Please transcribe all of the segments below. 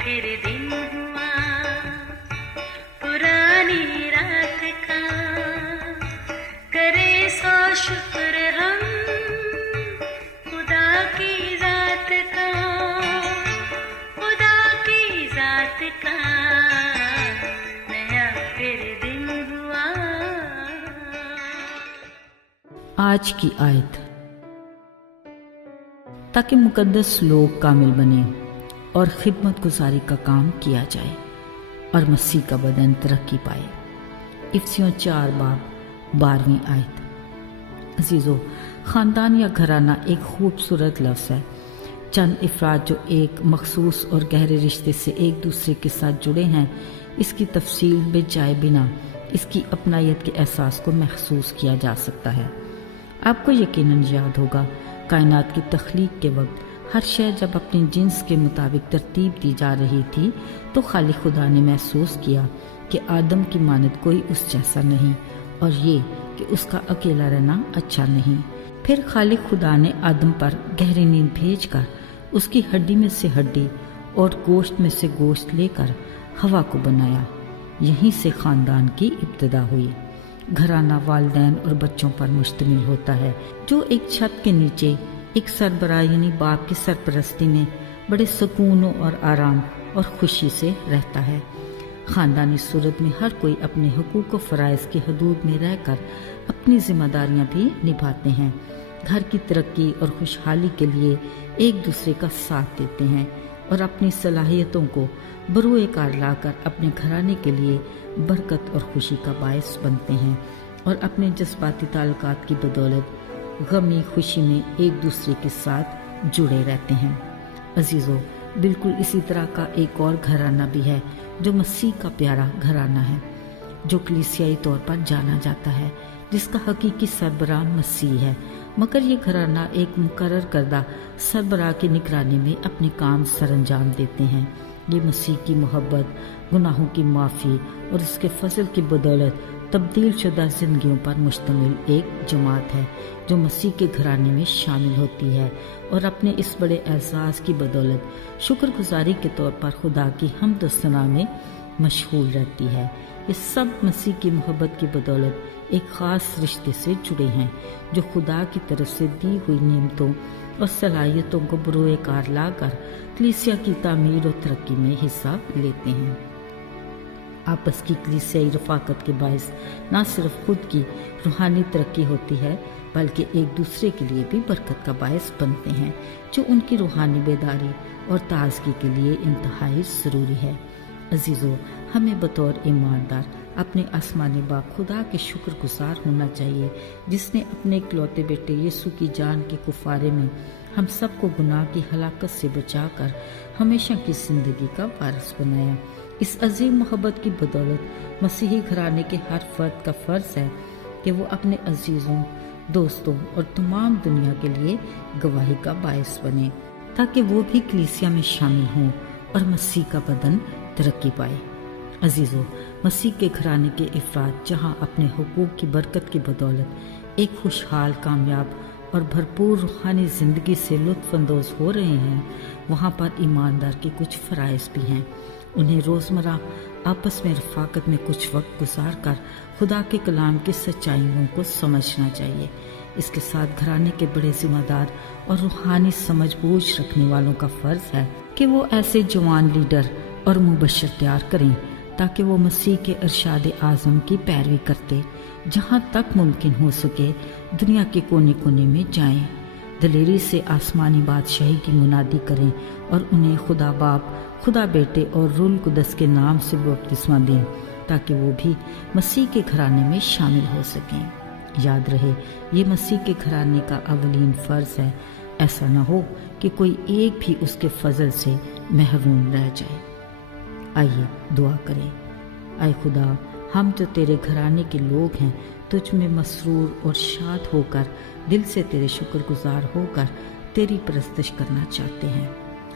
फिर दिन हुआ पुरानी रात का, करे सो शुक्र हम खुदा की जात का, खुदा की जात का, नया फिर दिन हुआ। आज की आयत, ताकि मुकद्दस लोग कामिल बने और खिदमत गुजारी का काम किया जाए और मसीह का बदन तरक्की पाए। इफिसियों 4 बाब 12वीं आयत। अजीज़ो, ख़ानदान या घराना एक खूबसूरत लफ्ज़ है। चंद अफराद जो एक मखसूस और गहरे रिश्ते से एक दूसरे के साथ जुड़े हैं, इसकी तफसील में जाए बिना इसकी अपनायत के एहसास को महसूस किया जा सकता है। आपको यकीनन याद होगा, कायनात की तख्लीक के वक्त हर शय जब अपने जिन्स के मुताबिक तरतीब दी जा रही थी, तो खालिक खुदा ने महसूस किया कि आदम की मानद कोई उस जैसा नहीं, और ये कि उसका अकेला रहना अच्छा नहीं। फिर खालिक खुदा ने आदम पर गहरी नींद भेजकर उसकी हड्डी में से हड्डी और गोश्त में से गोश्त लेकर हवा को बनाया। यहीं से ख़ानदान की इब्तिदा हुई। घराना वालिदैन और बच्चों पर मुश्तमिल होता है, जो एक छत के नीचे एक सरबराह यानी बाप की सरपरस्ती में बड़े सुकून और आराम और खुशी से रहता है। ख़ानदानी सूरत में हर कोई अपने हुकूक व फ़राइज़ की हदूद में रहकर अपनी जिम्मेदारियां भी निभाते हैं। घर की तरक्की और खुशहाली के लिए एक दूसरे का साथ देते हैं और अपनी सलाहियतों को बरूए कार लाकर अपने घराने के लिए बरकत और खुशी का बायस बनते हैं और अपने जज्बाती ताल्लुकात की बदौलत गमी खुशी में एक दूसरे के साथ जुड़े रहते हैं। अजीज़ों, बिल्कुल इसी तरह का एक और घराना भी है जो मसीह का प्यारा घराना है, जो कलीसियाई तौर पर जाना जाता है, जिसका हकीकी सरबराह मसीह है। मगर ये घराना एक मुकर्रर करदा सरबराह की निगरानी में अपने काम सरअंजाम देते हैं। ये मसीह की मोहब्बत, गुनाहों की माफ़ी और उसके फजल की बदौलत तब्दील शुदा जिंदगियों पर मुश्तमिल एक जमात है, जो मसीह के घराने में शामिल होती है और अपने इस बड़े एहसास की बदौलत शुक्रगुजारी के तौर पर खुदा की हम्द व सना में मशगूल रहती है। ये सब मसीह की मोहब्बत की बदौलत एक ख़ास रिश्ते से जुड़े हैं, जो खुदा की तरफ से दी हुई नेमतों और सलाहियतों को बरूए कार लाकर कलीसिया की तामीर और तरक्की में हिस्सा लेते हैं। आपस की कलीसियाई रफ़ाकत के बायस न सिर्फ खुद की रूहानी तरक्की होती है, बल्कि एक दूसरे के लिए भी बरकत का बायस बनते हैं, जो उनकी रूहानी बेदारी और ताज़गी के लिए इंतहाई ज़रूरी है। अजीज़ों, हमें बतौर ईमानदार अपने आसमानी बाप खुदा के शुक्रगुजार होना चाहिए, जिसने अपने इकलौते बेटे यीशु की जान के कुफारे में हम सबको गुनाह की हलाकत से बचाकर हमेशा की ज़िंदगी का वारिस बनाया। इस अजीम मोहब्बत की बदौलत मसीही घराने के हर फर्द का फ़र्ज़ है कि वो अपने अजीज़ों, दोस्तों और तमाम दुनिया के लिए गवाही का बायस बने, ताकि वो भी कलीसिया में शामिल हों और मसीह का बदन तरक्की पाए। अजीज़ों, मसीह के घराने के अफराद जहाँ अपने हुकूक की बरकत की बदौलत एक खुशहाल, कामयाब और भरपूर रूहानी ज़िंदगी से लुत्फ़अंदोज़ हो रहे हैं, वहाँ पर ईमानदार के कुछ फ़राइज़ भी हैं। उन्हें रोज़मर्रा आपस में रफ़ाकत में कुछ वक्त गुजार कर खुदा के कलाम की सच्चाइयों को समझना चाहिए। इसके साथ घराने के बड़े ज़िम्मेदार और रूहानी समझ बूझ रखने वालों का फ़र्ज़ है कि वो ऐसे जवान लीडर और मुबशर तैयार करें, ताकि वो मसीह के इरशाद आज़म की पैरवी करते जहाँ तक मुमकिन हो सके दुनिया के कोने कोने में जाएं, दलेरी से आसमानी बादशाही की मुनादी करें और उन्हें खुदा बाप, खुदा बेटे और रूल कुदस के नाम से बपतिस्मा दें, ताकि वो भी मसीह के घराने में शामिल हो सकें। याद रहे, ये मसीह के घराने का अवलीन फ़र्ज़ है। ऐसा न हो कि कोई एक भी उसके फजल से महरूम रह जाए। आइए दुआ करें। आए खुदा, हम जो तेरे घराने के लोग हैं, तुझ में मसरूर और शाद होकर दिल से तेरे शुक्रगुजार होकर तेरी परस्तश करना चाहते हैं।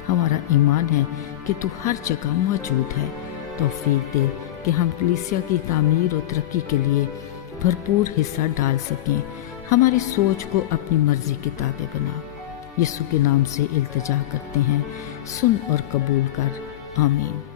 हमारा ईमान है कि तू हर जगह मौजूद है। तौफीक दे कि हम कलीसिया की तामीर और तरक्की के लिए भरपूर हिस्सा डाल सकें। हमारी सोच को अपनी मर्जी के ताबे बना। यीशु के नाम से इल्तिजा करते हैं, सुन और कबूल कर। آمین۔